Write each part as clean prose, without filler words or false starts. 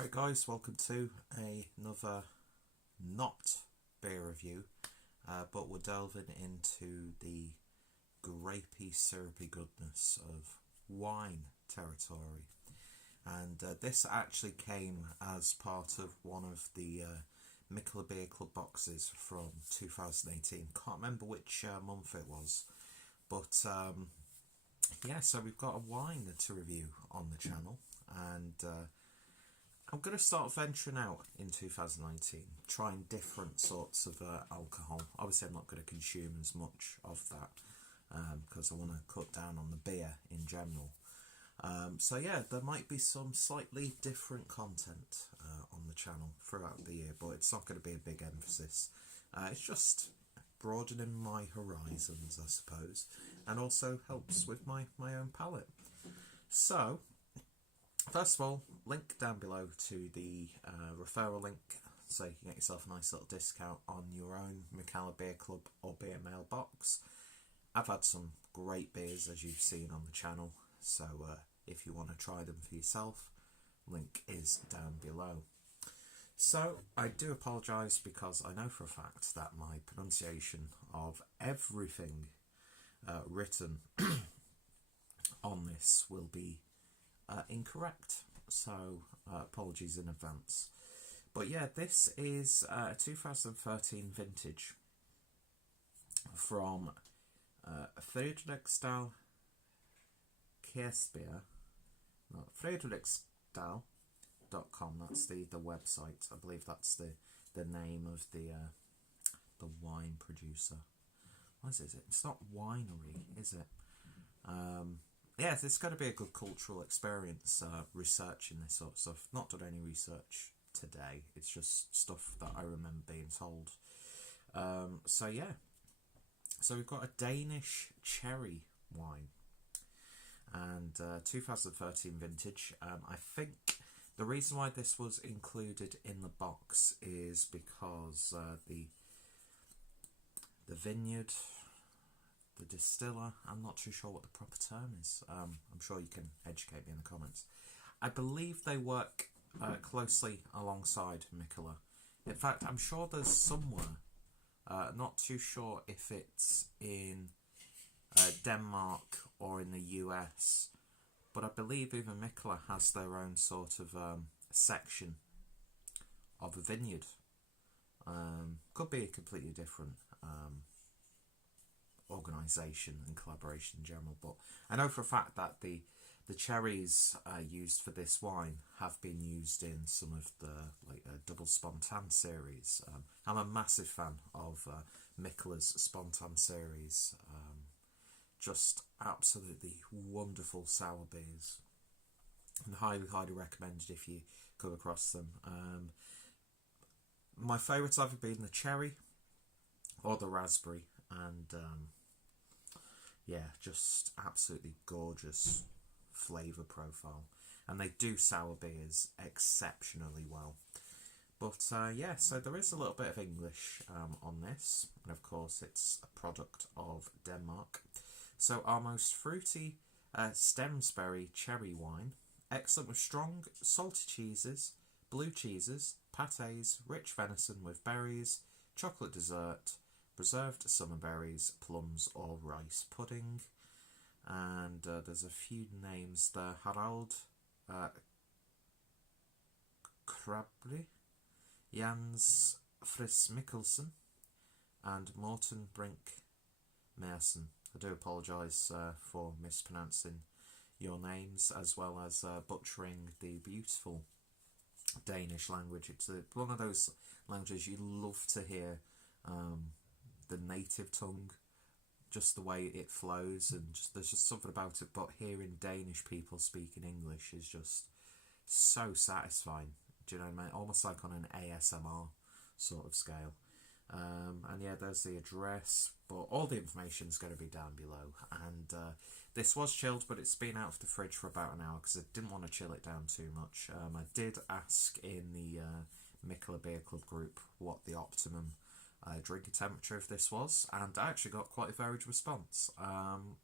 Alright guys, welcome to another not beer review, but we're delving into the grapey, syrupy goodness of wine territory. And this actually came as part of one of the Mikkeller Beer Club boxes from 2018. Can't remember which month it was, but yeah, so we've got a wine to review on the channel, and I'm going to start venturing out in 2019, trying different sorts of alcohol. Obviously, I'm not going to consume as much of that because I want to cut down on the beer in general. So yeah, there might be some slightly different content on the channel throughout the year, but it's not going to be a big emphasis. It's just broadening my horizons, I suppose, and also helps with my own palate. So, first of all, link down below to the referral link so you can get yourself a nice little discount on your own Mikkeller Beer Club or Beer Mail box. I've had some great beers, as you've seen on the channel, so if you want to try them for yourself, link is down below. So, I do apologise because I know for a fact that my pronunciation of everything written on this will be incorrect, so apologies in advance. But yeah, this is a 2013 vintage from Frederiksdal Kirsebærvin. No, Frederiksdal.com. That's the website. I believe that's the name of the wine producer. What is it? It's not winery, is it? Yeah, it's going to be a good cultural experience researching this sort of stuff. Not done any research today, it's just stuff that I remember being told. So yeah, so we've got a Danish cherry wine, and 2013 vintage. I think the reason why this was included in the box is because the vineyard, the distiller, I'm not too sure what the proper term is. I'm sure you can educate me in the comments. I believe they work closely alongside Mikkeller. In fact, I'm sure there's somewhere, not too sure if it's in Denmark or in the US, but I believe even Mikkeller has their own sort of section of a vineyard. Could be a completely different organisation and collaboration in general, but I know for a fact that the cherries used for this wine have been used in some of the double spontan series. I'm a massive fan of Mikkeller's spontan series. Just absolutely wonderful sour beers, and highly recommended if you come across them. My favourites either been the cherry or the raspberry, and yeah, just absolutely gorgeous flavour profile, and they do sour beers exceptionally well. But yeah, so there is a little bit of English on this, and of course it's a product of Denmark. So our most fruity Stemsbury cherry wine, excellent with strong salty cheeses, blue cheeses, pâtés, rich venison with berries, chocolate dessert, preserved summer berries, plums or rice pudding. And there's a few names there: Harald Krabbe, Jans Friis Mikkelsen, and Morten Brink Mersen. I do apologise for mispronouncing your names, as well as butchering the beautiful Danish language. It's one of those languages you love to hear the native tongue, just the way it flows, and there's just something about it. But hearing Danish people speaking English is just so satisfying. Do you know what I mean? Almost like on an ASMR sort of scale. And yeah, there's the address, but all the information is going to be down below. And this was chilled, but it's been out of the fridge for about an hour because I didn't want to chill it down too much. I did ask in the Mikkeller Beer Club group what the optimum drinking temperature of this was, and I actually got quite a varied response.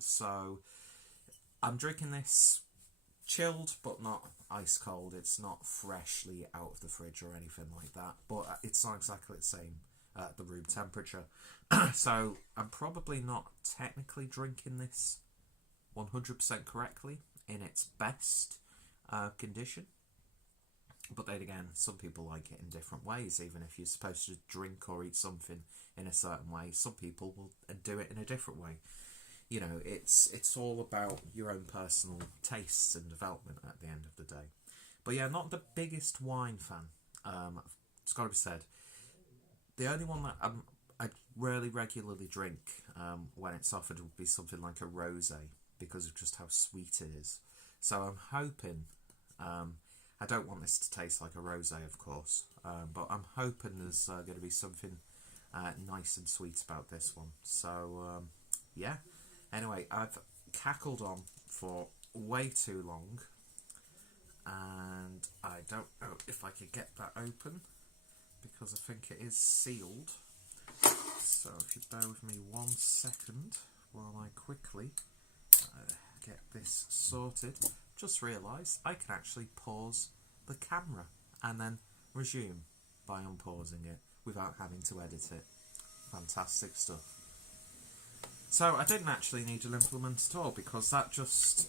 So I'm drinking this chilled but not ice cold. It's not freshly out of the fridge or anything like that, but it's not exactly the same at the room temperature. So I'm probably not technically drinking this 100% correctly in its best condition. But then again, some people like it in different ways. Even if you're supposed to drink or eat something in a certain way, some people will do it in a different way. You know, it's all about your own personal tastes and development at the end of the day. But yeah, not the biggest wine fan. It's got to be said. The only one that I really regularly drink when it's offered would be something like a rosé, because of just how sweet it is. So I'm hoping, I don't want this to taste like a rosé, of course, but I'm hoping there's going to be something nice and sweet about this one. So yeah. Anyway, I've cackled on for way too long, and I don't know if I could get that open, because I think it is sealed. So if you bear with me 1 second while I quickly get this sorted. Just realised I can actually pause the camera and then resume by unpausing it without having to edit it. Fantastic stuff. So I didn't actually need an implement at all, because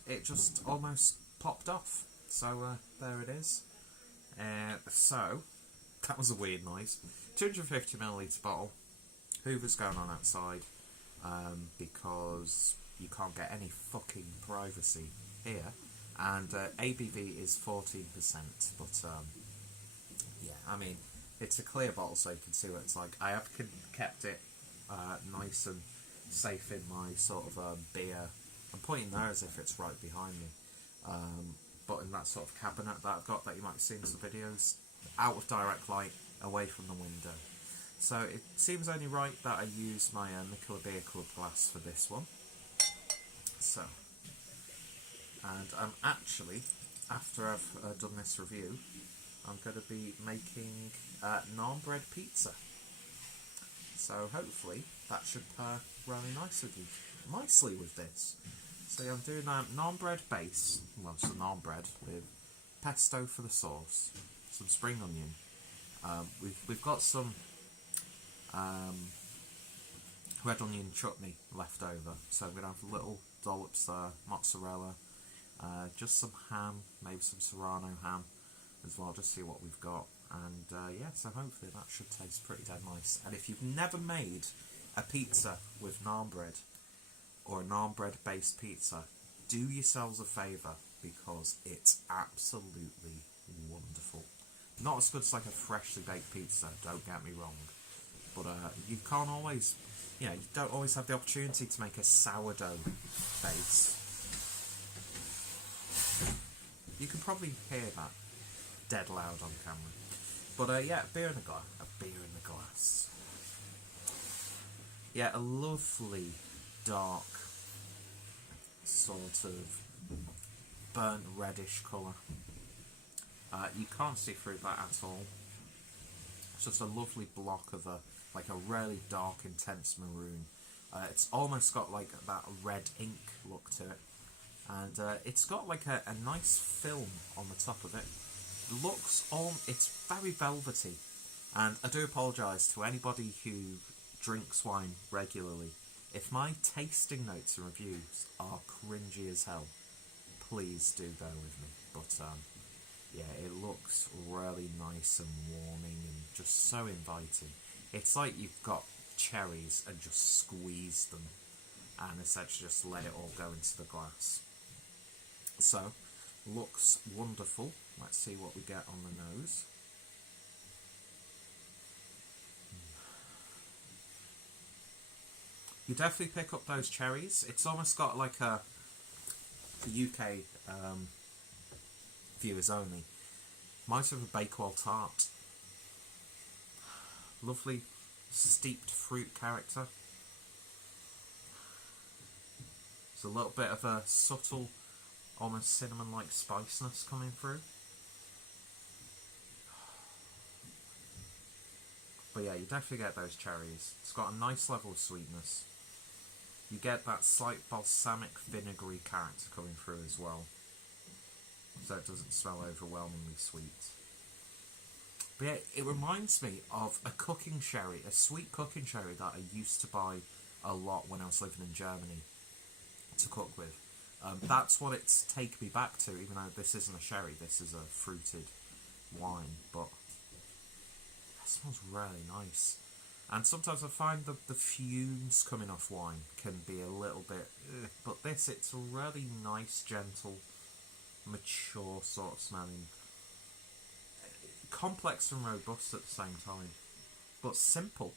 it just almost popped off. So there it is. So that was a weird noise. 250ml bottle. Hoover's going on outside, because you can't get any fucking privacy here. And ABV is 14%, but yeah, I mean, it's a clear bottle, so you can see what it's like. I have kept it nice and safe in my sort of beer. I'm pointing there as if it's right behind me, but in that sort of cabinet that I've got that you might see in some videos, out of direct light, away from the window. So it seems only right that I use my Mikkeller Beer Club glass for this one. So, and I'm actually, after I've done this review, I'm going to be making naan bread pizza. So hopefully that should pair really nicely with this. So I'm doing naan bread base, well, some naan bread with pesto for the sauce, some spring onion. We've got some red onion chutney left over, so I'm going to have little dollops there, mozzarella, just some ham, maybe some serrano ham as well, just see what we've got. And yeah, so hopefully that should taste pretty dead nice. And if you've never made a pizza with naan bread, or a naan bread based pizza, do yourselves a favour, because it's absolutely wonderful. Not as good as like a freshly baked pizza, don't get me wrong, but you can't always, you don't always have the opportunity to make a sourdough base. You can probably hear that dead loud on camera. But yeah, beer in the glass. Yeah, a lovely dark sort of burnt reddish colour. You can't see through that at all. It's just a lovely block of a really dark, intense maroon. It's almost got like that red ink look to it, and it's got like a nice film on the top of it. It's very velvety, and I do apologise to anybody who drinks wine regularly. If my tasting notes and reviews are cringy as hell, please do bear with me. But yeah, it looks really nice and warming and just so inviting. It's like you've got cherries and just squeezed them and essentially just let it all go into the glass. So, looks wonderful. Let's see what we get on the nose. You definitely pick up those cherries. It's almost got like a UK viewers only. Might have a Bakewell tart. Lovely steeped fruit character. There's a little bit of a subtle, almost cinnamon-like spiciness coming through. But yeah, you definitely get those cherries. It's got a nice level of sweetness. You get that slight balsamic vinegary character coming through as well. so it doesn't smell overwhelmingly sweet. But yeah, it reminds me of a cooking sherry, a sweet cooking sherry that I used to buy a lot when I was living in Germany to cook with. That's what it's taken me back to, even though this isn't a sherry, this is a fruited wine, but it smells really nice. And sometimes I find that the fumes coming off wine can be a little bit, but this, it's a really nice, gentle, mature sort of smelling, complex and robust at the same time, but simple.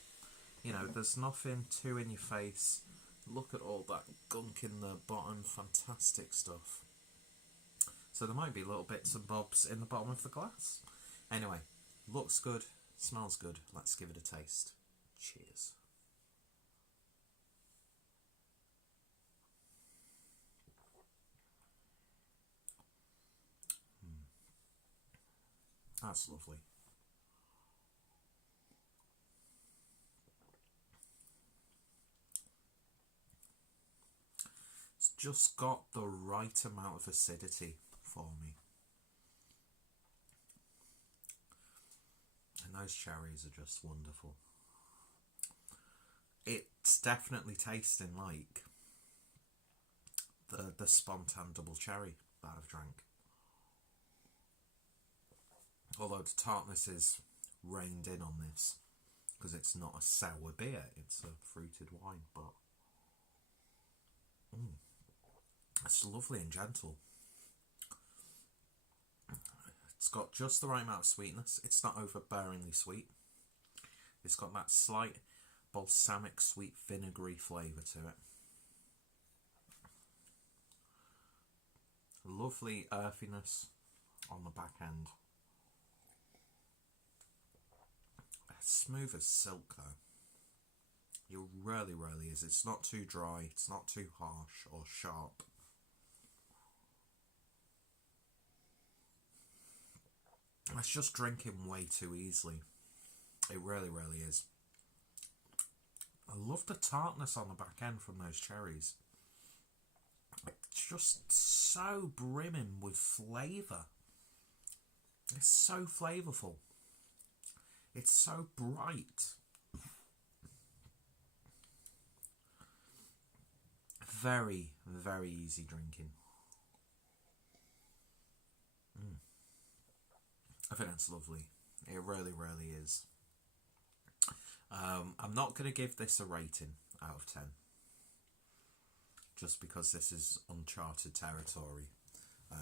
You know, there's nothing too in your face. Look at all that gunk in the bottom, fantastic stuff. So there might be little bits and bobs in the bottom of the glass. Anyway, looks good, smells good. Let's give it a taste. Cheers. That's lovely. It's just got the right amount of acidity for me. And those cherries are just wonderful. It's definitely tasting like the Spontan double cherry that I've drank. Although the tartness is reined in on this, because it's not a sour beer, it's a fruited wine, but it's lovely and gentle. It's got just the right amount of sweetness. It's not overbearingly sweet. It's got that slight balsamic sweet vinegary flavour to it. Lovely earthiness on the back end. Smooth as silk though. It really, really is. It's not too dry, it's not too harsh or sharp. It's just drinking way too easily. It really, really is. I love the tartness on the back end from those cherries. It's just so brimming with flavour. It's so flavourful. It's so bright. Very, very easy drinking. I think that's lovely. It really, really is. I'm not going to give this a rating out of 10. Just because this is uncharted territory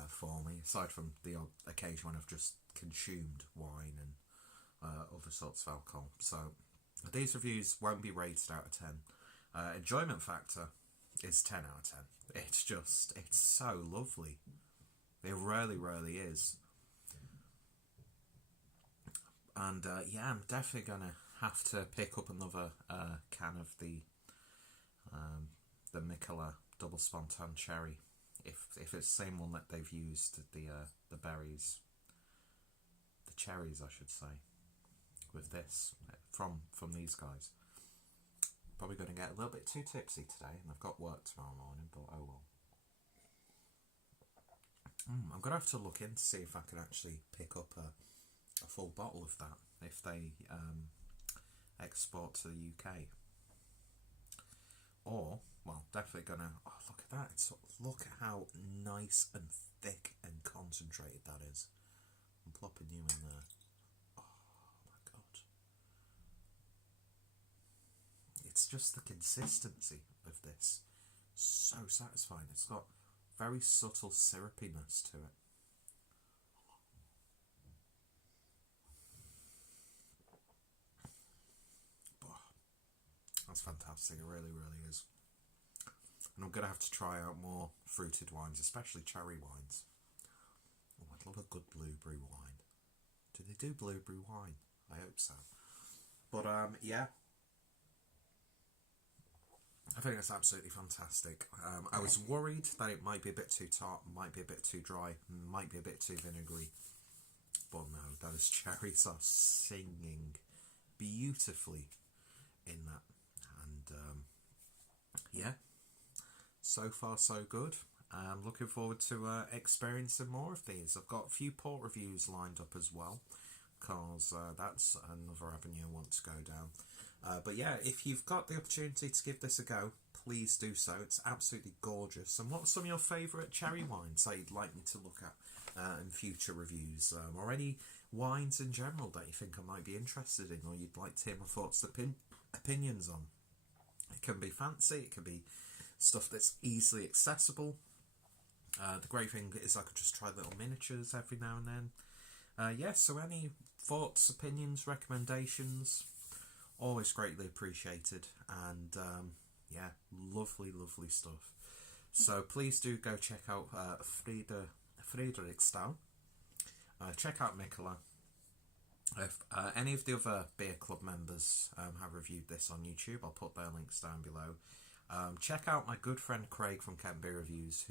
for me. Aside from the odd occasion when I've just consumed wine and other sorts of alcohol. So these reviews won't be rated out of 10. Enjoyment factor is 10 out of 10. It's so lovely. It really, really is. And yeah, I'm definitely going to have to pick up another can of the Mikkeller Double Spontan Cherry. If it's the same one that they've used, the berries, the cherries I should say, with this, from these guys. Probably going to get a little bit too tipsy today, and I've got work tomorrow morning, but oh well. I'm going to have to look in to see if I can actually pick up a full bottle of that, if they export to the UK. Or, well, definitely going to, oh look at that, look at how nice and thick and concentrated that is. I'm plopping you in there. Oh my god. It's just the consistency of this. So satisfying. It's got very subtle syrupiness to it. That's fantastic, it really, really is. And I'm going to have to try out more fruited wines, especially cherry wines. Oh, I'd love a good blueberry wine. Do they do blueberry wine? I hope so. But yeah, I think it's absolutely fantastic. I was worried that it might be a bit too tart, might be a bit too dry, might be a bit too vinegary. But no, those cherries are singing beautifully in that. And yeah, so far so good. I'm looking forward to experiencing more of these. I've got a few port reviews lined up as well, because that's another avenue I want to go down. But yeah, if you've got the opportunity to give this a go, please do so. It's absolutely gorgeous. And what's some of your favourite cherry wines that you'd like me to look at in future reviews, or any wines in general that you think I might be interested in, or you'd like to hear my thoughts, opinions on? It can be fancy, it can be stuff that's easily accessible. The great thing is I could just try little miniatures every now and then. Yeah, so any thoughts, opinions, recommendations, always greatly appreciated. And yeah, lovely, lovely stuff. So please do go check out Frederiksdal. Check out Mikkeller. If any of the other beer club members have reviewed this on YouTube, I'll put their links down below. Check out my good friend Craig from Kent Beer Reviews,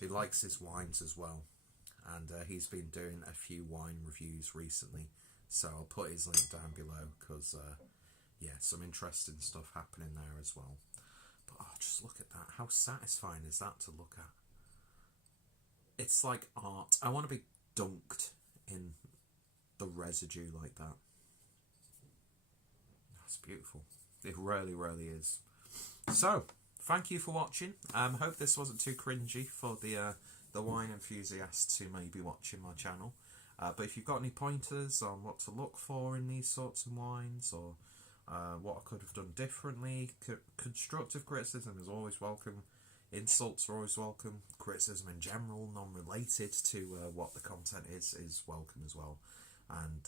who likes his wines as well, and he's been doing a few wine reviews recently, so I'll put his link down below, because yeah, some interesting stuff happening there as well. But oh, just look at that, how satisfying is that to look at? It's like art. I want to be dunked in the residue like that. That's beautiful. It really, really is. So, thank you for watching. Hope this wasn't too cringy for the wine enthusiasts who may be watching my channel. But if you've got any pointers on what to look for in these sorts of wines, or what I could have done differently, constructive criticism is always welcome. Insults are always welcome. Criticism in general, non-related to what the content is welcome as well. And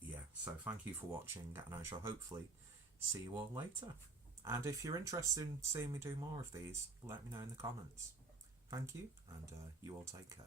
yeah, so thank you for watching, and I shall hopefully see you all later. And if you're interested in seeing me do more of these, let me know in the comments. Thank you, and you all take care.